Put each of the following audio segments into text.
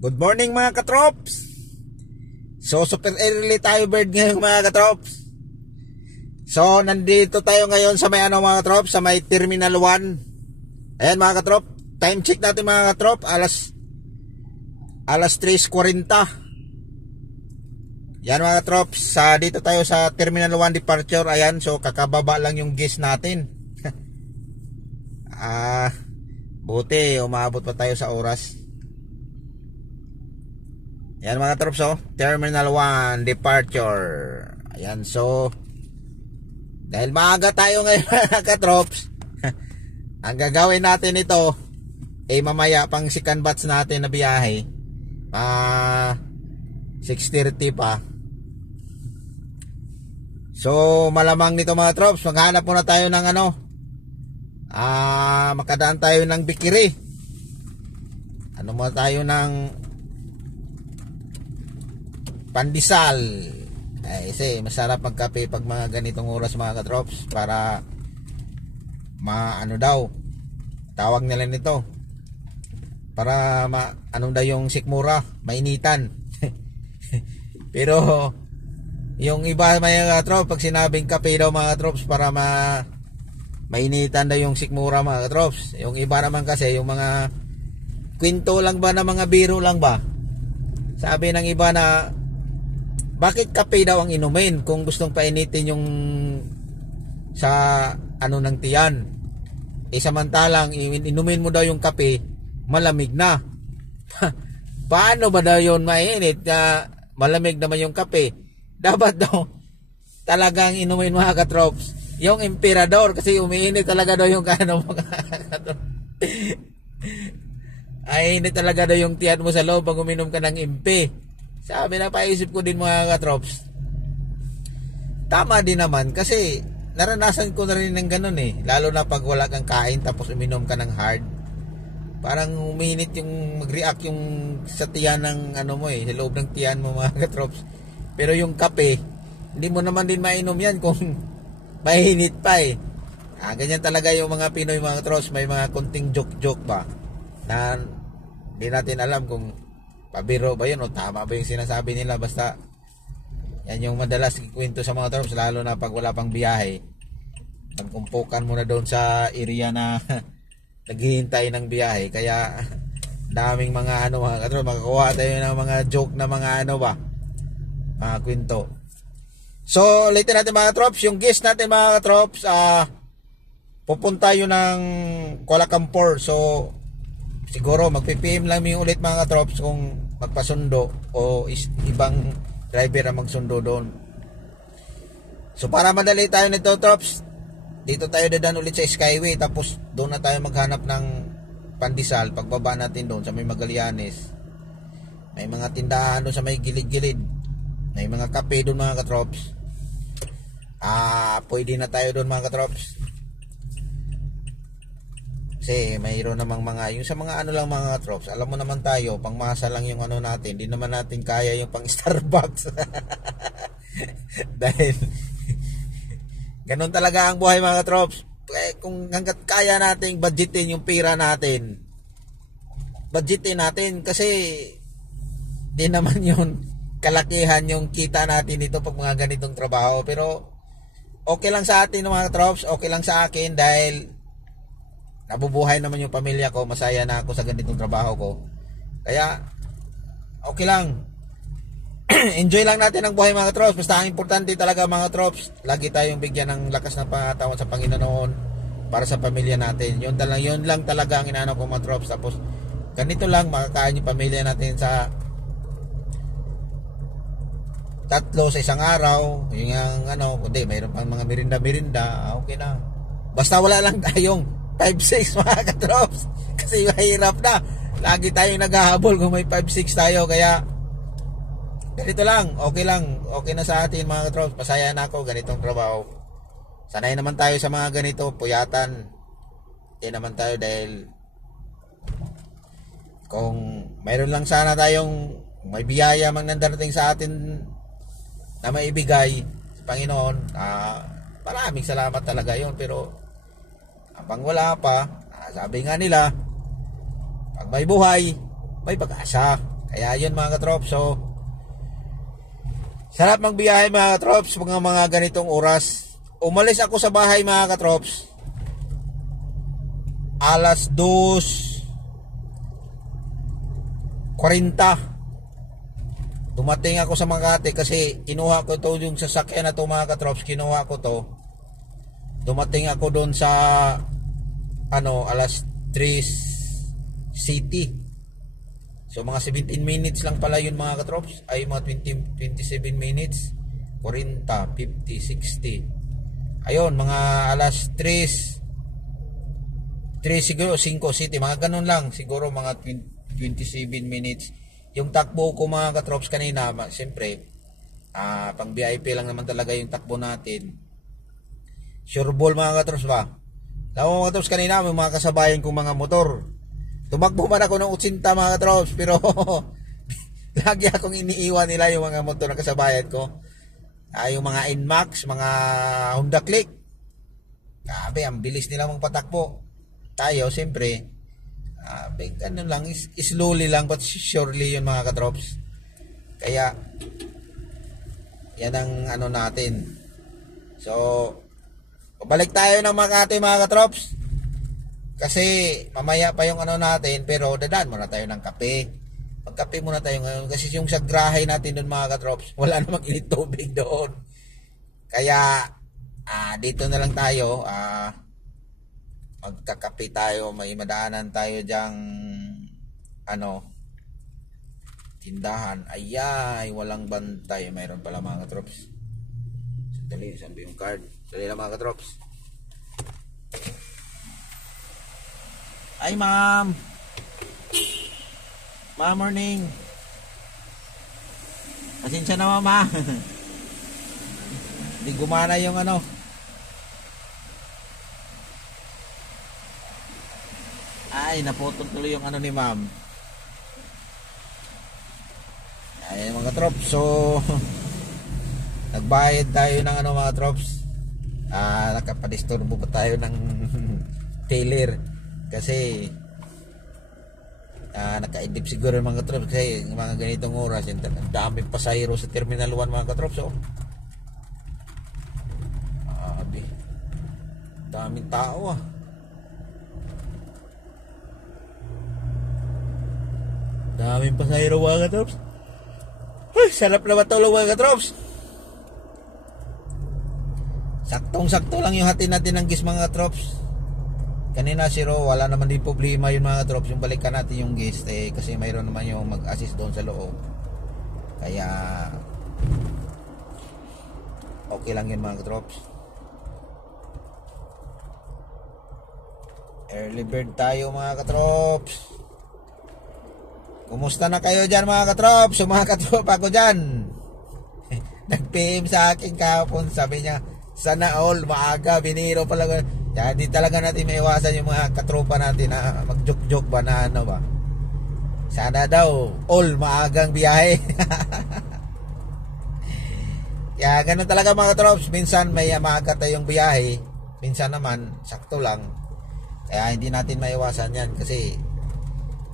Good morning mga katrops. So super early tayo bird ngayon mga katrops. So nandito tayo ngayon sa may mga katrops, sa may Terminal 1. Ayan mga katrop, time check natin mga katrop, alas 3:40. Yan mga katrops, dito tayo sa Terminal 1 departure. Ayan, so kakababa lang yung gauge natin. Buti umabot pa tayo sa oras. Yan mga katrops, Terminal 1 departure. Ayan, so dahil maaga tayo ngayon mga katrops, ang gagawin natin ito mamaya pang second batch natin na biyahe, 6:30 pa. So malamang nito mga katrops, maghanap muna tayo ng makadaan tayo ng Bikiri. Muna tayo ng pandesal. Kasi masarap magkape pag mga ganitong oras mga katrops, para tawag nila nito, para daw yung sikmura, mainitan. Pero yung iba mga katrops, pag sinabing kape daw mga katrops, para mainitan daw yung sikmura mga katrops. Yung iba naman kasi yung mga kwento lang ba, na mga biro lang ba. Sabi ng iba na bakit kape daw ang inumin kung gustong painitin yung sa ng tiyan. Samantalang inumin mo daw yung kape, malamig na. Paano ba daw yun mainit? Malamig naman yung kape. Dapat daw talagang inumin mga katrops yung emperador, kasi umiinit talaga daw yung mga katrops. Ay, init talaga daw yung tiyan mo sa loob pag uminom ka ng impe. Sabi na, paisip ko din mga katrops, tama din naman, kasi naranasan ko na rin ng ganun lalo na pag wala kang kain tapos uminom ka ng hard. Parang uminit yung mag-react yung sa tiyan ng sa loob ng tiyan mo mga katrops. Pero yung kape, hindi mo naman din mainom yan kung mainit pa ganyan talaga yung mga Pinoy mga katrops. May mga konting joke ba na hindi natin alam kung pabiro ba yun o tama ba yung sinasabi nila. Basta yan yung madalas ikwento sa mga katrops, lalo na pag wala pang biyahe. Pagkumpukan mo na doon sa area na naghihintay ng biyahe. Kaya daming mga mga katrops, makakuha tayo ng mga joke na mga mga kwento. So later natin mga katrops, yung guest natin mga katrops, pupunta yun ng Kuala Lumpur. So siguro magpi-PM lang yung ulit mga katrops kung magpasundo o ibang driver ang magsundo doon. So para madali tayo nito trops, dito tayo dadaan ulit sa Skyway, tapos doon na tayo maghanap ng pandesal. Pagbaba natin doon sa may Magallanes, may mga tindahan doon sa may gilid-gilid, may mga kape doon mga katrops. Pwede na tayo doon mga katrops, kasi mayroon namang mga yung sa mga lang mga katrops. Alam mo naman tayo, pang masa lang yung natin, hindi naman natin kaya yung pang Starbucks. Dahil ganun talaga ang buhay mga katrops. Kung hanggat kaya nating budgetin yung pera natin, budgetin natin, kasi di naman yun kalakihan yung kita natin dito pag mga ganitong trabaho. Pero okay lang sa atin mga katrops, okay lang sa akin, dahil nabubuhay naman yung pamilya ko, masaya na ako sa ganitong trabaho ko. Kaya okay lang. Enjoy lang natin ang buhay mga katrops. Basta ang importante talaga mga katrops, lagi tayong bigyan ng lakas ng pangatawan sa Panginoon para sa pamilya natin. Yun lang talaga ang inaano ko mga katrops. Tapos ganito lang makakain yung pamilya natin sa 3 sa isang araw. Yung kundi mayroon pang mga merinda, okay na. Basta wala lang tayong 5-6 mga katrops, kasi mahirap na. Lagi tayong naghahabol kung may 5-6 tayo. Kaya ganito lang, okay na sa atin mga katrops. Masaya na ako ganitong trabaho. Sanay naman tayo sa mga ganito, puyatan. Hindi naman tayo, dahil kung mayroon lang sana tayong may biyaya mang nandarating sa atin na maibigay sa Panginoon, maraming salamat talaga yun. Pero habang wala pa, sabi nga nila, pag may buhay, may pag-asa. Kaya yun mga katrops. So sarap magbiyahe mga katrops mga ganitong oras. Umalis ako sa bahay mga katrops alas 2:40. Dumating ako sa Makati kasi kinuha ko to yung sasakyan na to mga katrops. Kinuha ko to. Dumating ako doon sa alas 3 city. So mga 17 minutes lang pala yun mga katrops. Ay mga 27 minutes. 40, 50, 60. Ayun mga alas 3 siguro 5 city. Mga ganun lang. Siguro mga 27 minutes. Yung takbo ko mga katrops kanina, siyempre, pang VIP lang naman talaga yung takbo natin. Sure ball mga katrops ba? Alam mo mga katrops kanina, may mga kasabayan kong mga motor. Tumakbo man ako ng 80 mga katrops, pero lagi akong iniiwan nila yung mga motor na kasabayan ko. Yung mga Inmax, mga Honda Click. Grabe, ang bilis nila magpatakbo. Tayo, siyempre, ano lang, slowly lang but surely yun mga katrops. Kaya yan ang natin. So pabalik tayo ng Makati mga katrops kasi mamaya pa yung natin, pero dadaan muna tayo ng kape. Magkape muna tayo ngayon kasi yung sa grahe natin doon mga katrops, wala namang init tubig doon. Kaya dito na lang tayo, magkakape tayo, may madaanan tayo dyang tindahan. Ayay, walang bantay. Mayroon pala mga katrops. Sandali, saan ba yung card? Sandali lang mga katrops. Ay ma'am, morning. Pasensya na mama. Hindi gumana yung Ay, naputol tuloy yung ni ma'am. Ay mga trops, so nagbayad tayo ng mga trops. Nakapadisturbo pa tayo ng tailor kasi nakaidip siguro yung mga trops kasi mga ganitong oras yung daming pasahero sa Terminal 1 mga trops. So daming tao daming pasahero mga katrops. Sarap na matulog mga katrops. Saktong-sakto lang yung hati natin ng gas mga katrops. Kanina wala naman din problema yun mga katrops. Yung balikan natin yung gas kasi mayroon naman yung mag-assist doon sa loob. Kaya okay lang yun mga katrops. Early bird tayo mga katrops. Kumusta na kayo dyan mga katrops? So mga katropa ko dyan nag-PM sa akin kahapon. Sabi niya, sana all maaga, biniro pala. Kaya di talaga natin maiwasan yung mga katropa natin na mag-joke-joke ba na ba. Sana daw all maagang biyahe. Kaya ganun talaga mga katrops. Minsan may maaga tayong biyahe, minsan naman sakto lang. Kaya hindi natin maiwasan yan kasi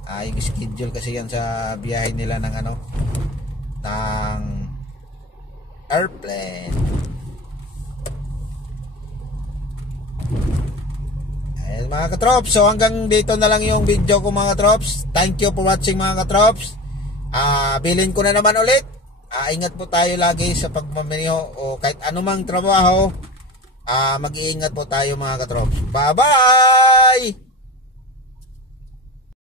yung schedule kasi yan sa biyahe nila ng ng airplane. Ayun mga katrops, so hanggang dito na lang yung video ko mga katrops. Thank you for watching mga katrops. Bilin ko na naman ulit. Ingat po tayo lagi sa pagmamaneho o kahit anumang trabaho. Mag-iingat po tayo mga katrops. Bye bye.